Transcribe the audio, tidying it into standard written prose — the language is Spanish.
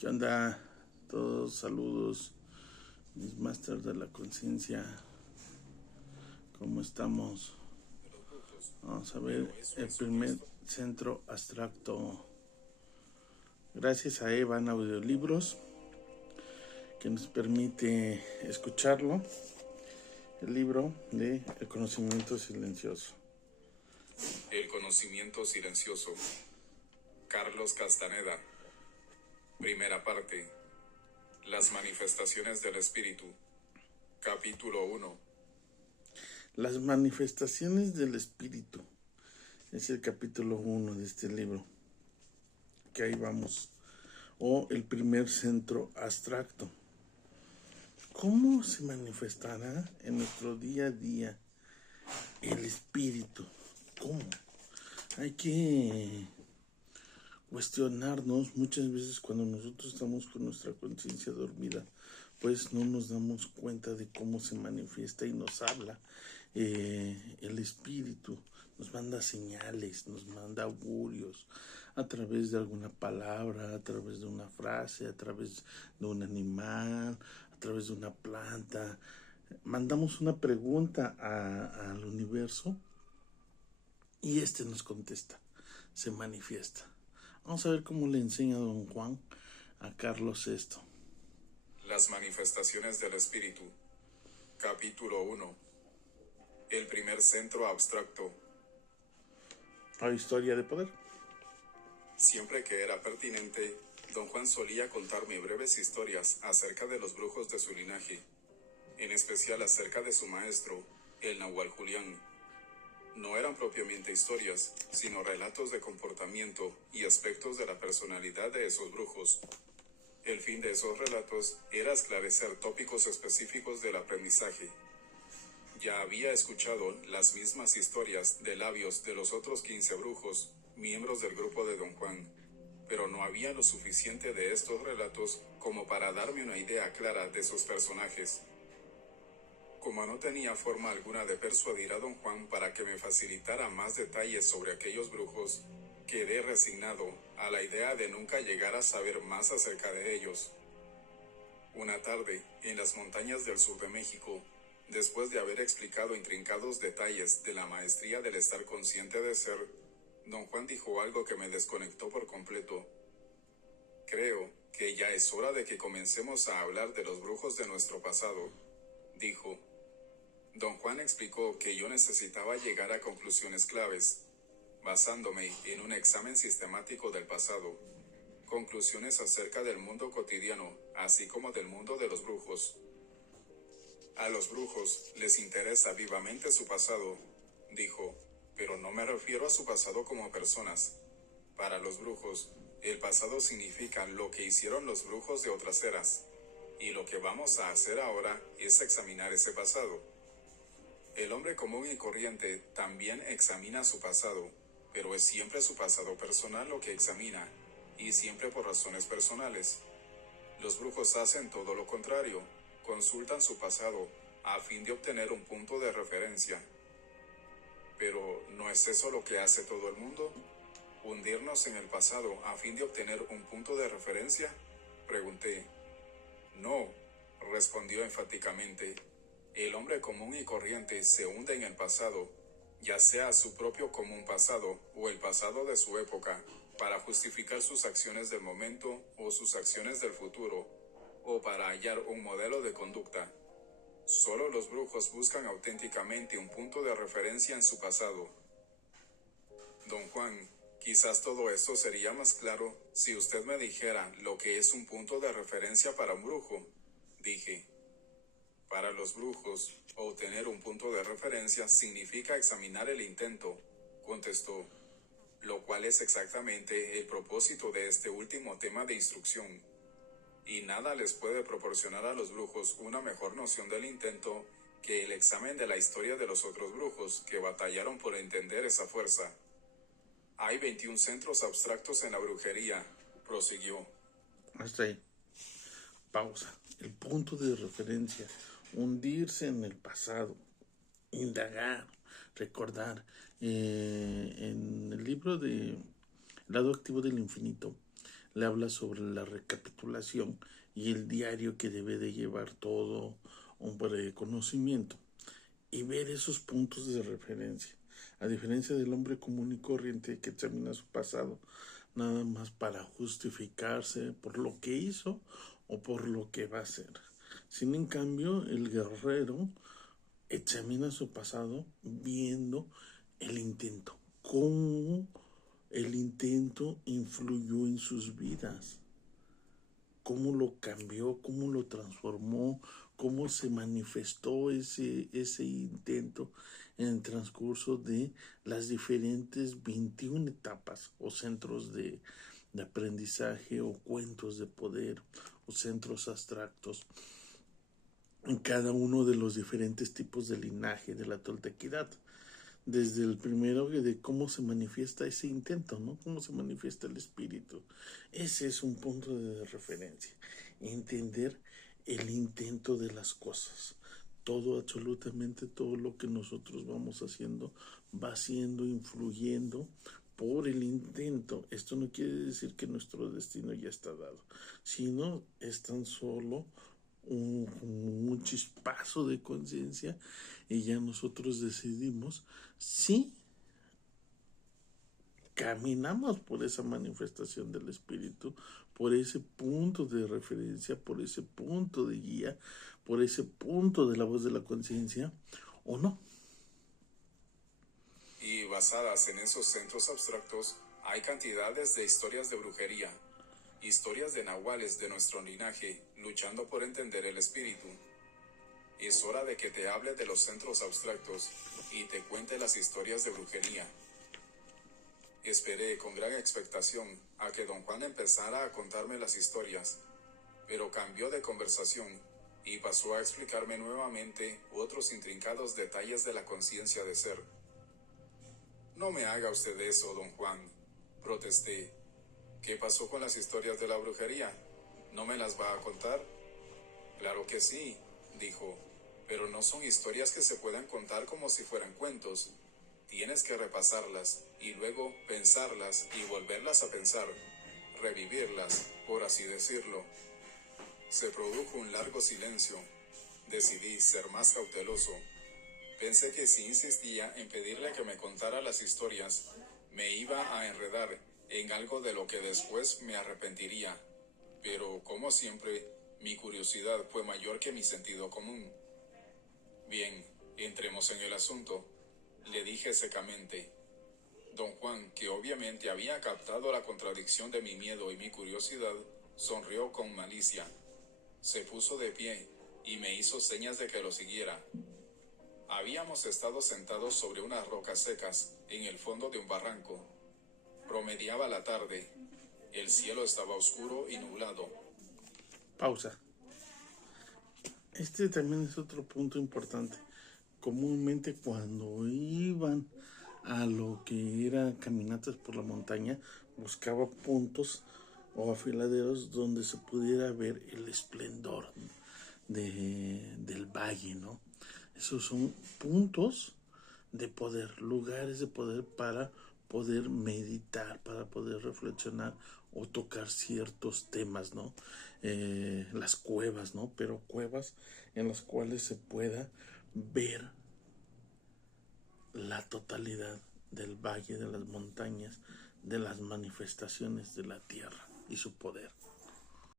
¿Qué onda? Todos saludos, mis masters de la conciencia. ¿Cómo estamos? Vamos a ver el primer centro abstracto. Gracias a Evan Audiolibros, que nos permite escucharlo. El libro de El conocimiento silencioso. El conocimiento silencioso. Carlos Castaneda. Primera parte. Las manifestaciones del espíritu. Capítulo 1. Las manifestaciones del espíritu. Es el capítulo 1 de este libro. Que ahí vamos. O el primer centro abstracto. ¿Cómo se manifestará en nuestro día a día el espíritu? ¿Cómo? Hay que cuestionarnos muchas veces cuando nosotros estamos con nuestra conciencia dormida, pues no nos damos cuenta de cómo se manifiesta y nos habla. El espíritu nos manda señales, nos manda augurios a través de alguna palabra, a través de una frase, a través de un animal, a través de una planta. Mandamos una pregunta al universo y este nos contesta, se manifiesta. Vamos a ver cómo le enseña don Juan a Carlos esto. Las manifestaciones del espíritu. Capítulo 1. El primer centro abstracto. La historia de poder. Siempre que era pertinente, don Juan solía contarme breves historias acerca de los brujos de su linaje, en especial acerca de su maestro, el Nahual Julián. No eran propiamente historias, sino relatos de comportamiento y aspectos de la personalidad de esos brujos. El fin de esos relatos era esclarecer tópicos específicos del aprendizaje. Ya había escuchado las mismas historias de labios de los otros 15 brujos, miembros del grupo de don Juan, pero no había lo suficiente de estos relatos como para darme una idea clara de sus personajes. Como no tenía forma alguna de persuadir a don Juan para que me facilitara más detalles sobre aquellos brujos, quedé resignado a la idea de nunca llegar a saber más acerca de ellos. Una tarde, en las montañas del sur de México, después de haber explicado intrincados detalles de la maestría del estar consciente de ser, don Juan dijo algo que me desconectó por completo. Creo que ya es hora de que comencemos a hablar de los brujos de nuestro pasado, dijo. Don Juan explicó que yo necesitaba llegar a conclusiones claves, basándome en un examen sistemático del pasado, conclusiones acerca del mundo cotidiano, así como del mundo de los brujos. A los brujos les interesa vivamente su pasado, dijo, pero no me refiero a su pasado como personas. Para los brujos, el pasado significa lo que hicieron los brujos de otras eras, y lo que vamos a hacer ahora es examinar ese pasado. El hombre común y corriente también examina su pasado, pero es siempre su pasado personal lo que examina, y siempre por razones personales. Los brujos hacen todo lo contrario, consultan su pasado a fin de obtener un punto de referencia. Pero, ¿no es eso lo que hace todo el mundo? ¿Hundirnos en el pasado a fin de obtener un punto de referencia? Pregunté. No, respondió enfáticamente. El hombre común y corriente se hunde en el pasado, ya sea su propio común pasado o el pasado de su época, para justificar sus acciones del momento o sus acciones del futuro, o para hallar un modelo de conducta. Solo los brujos buscan auténticamente un punto de referencia en su pasado. Don Juan, quizás todo esto sería más claro si usted me dijera lo que es un punto de referencia para un brujo, dije. Para los brujos, obtener un punto de referencia significa examinar el intento, contestó, lo cual es exactamente el propósito de este último tema de instrucción. Y nada les puede proporcionar a los brujos una mejor noción del intento que el examen de la historia de los otros brujos que batallaron por entender esa fuerza. Hay 21 centros abstractos en la brujería, prosiguió. Hasta ahí. Pausa. El punto de referencia. Hundirse en el pasado. Indagar. Recordar. En el libro de El lado activo del infinito le habla sobre la recapitulación y el diario que debe de llevar todo hombre de conocimiento y ver esos puntos de referencia. A diferencia del hombre común y corriente que examina su pasado nada más para justificarse por lo que hizo o por lo que va a hacer. Sin en cambio, el guerrero examina su pasado viendo el intento, cómo el intento influyó en sus vidas, cómo lo cambió, cómo lo transformó, cómo se manifestó ese intento en el transcurso de las diferentes 21 etapas o centros de aprendizaje o cuentos de poder o centros abstractos en cada uno de los diferentes tipos de linaje de la toltequidad. Desde el primero de cómo se manifiesta ese intento, ¿no? Cómo se manifiesta el espíritu. Ese es un punto de referencia. Entender el intento de las cosas. Todo, absolutamente todo lo que nosotros vamos haciendo va siendo, influyendo por el intento. Esto no quiere decir que nuestro destino ya está dado, sino es tan solo un chispazo de conciencia y ya nosotros decidimos si caminamos por esa manifestación del espíritu, por ese punto de referencia, por ese punto de guía, por ese punto de la voz de la conciencia o no. Y basadas en esos centros abstractos hay cantidades de historias de brujería, historias de nahuales de nuestro linaje luchando por entender el espíritu. Es hora de que te hable de los centros abstractos y te cuente las historias de brujería. Esperé con gran expectación a que don Juan empezara a contarme las historias, pero cambió de conversación y pasó a explicarme nuevamente otros intrincados detalles de la conciencia de ser. No me haga usted eso, don Juan, protesté. ¿Qué pasó con las historias de la brujería? ¿No me las va a contar? Claro que sí, dijo, pero no son historias que se puedan contar como si fueran cuentos. Tienes que repasarlas y luego pensarlas y volverlas a pensar, revivirlas, por así decirlo. Se produjo un largo silencio. Decidí ser más cauteloso. Pensé que si insistía en pedirle que me contara las historias, me iba a enredar en algo de lo que después me arrepentiría. Pero, como siempre, mi curiosidad fue mayor que mi sentido común. Bien, entremos en el asunto, le dije secamente. Don Juan, que obviamente había captado la contradicción de mi miedo y mi curiosidad, sonrió con malicia. Se puso de pie y me hizo señas de que lo siguiera. Habíamos estado sentados sobre unas rocas secas en el fondo de un barranco. Promediaba la tarde. El cielo estaba oscuro y nublado. Pausa. Este también es otro punto importante. Comúnmente cuando iban a lo que era caminatas por la montaña, buscaba puntos o afiladeros donde se pudiera ver el esplendor del valle, ¿no? Esos son puntos de poder, lugares de poder para poder meditar, para poder reflexionar o tocar ciertos temas, ¿no? Las cuevas, ¿no? Pero cuevas en las cuales se pueda ver la totalidad del valle, de las montañas, de las manifestaciones de la tierra y su poder.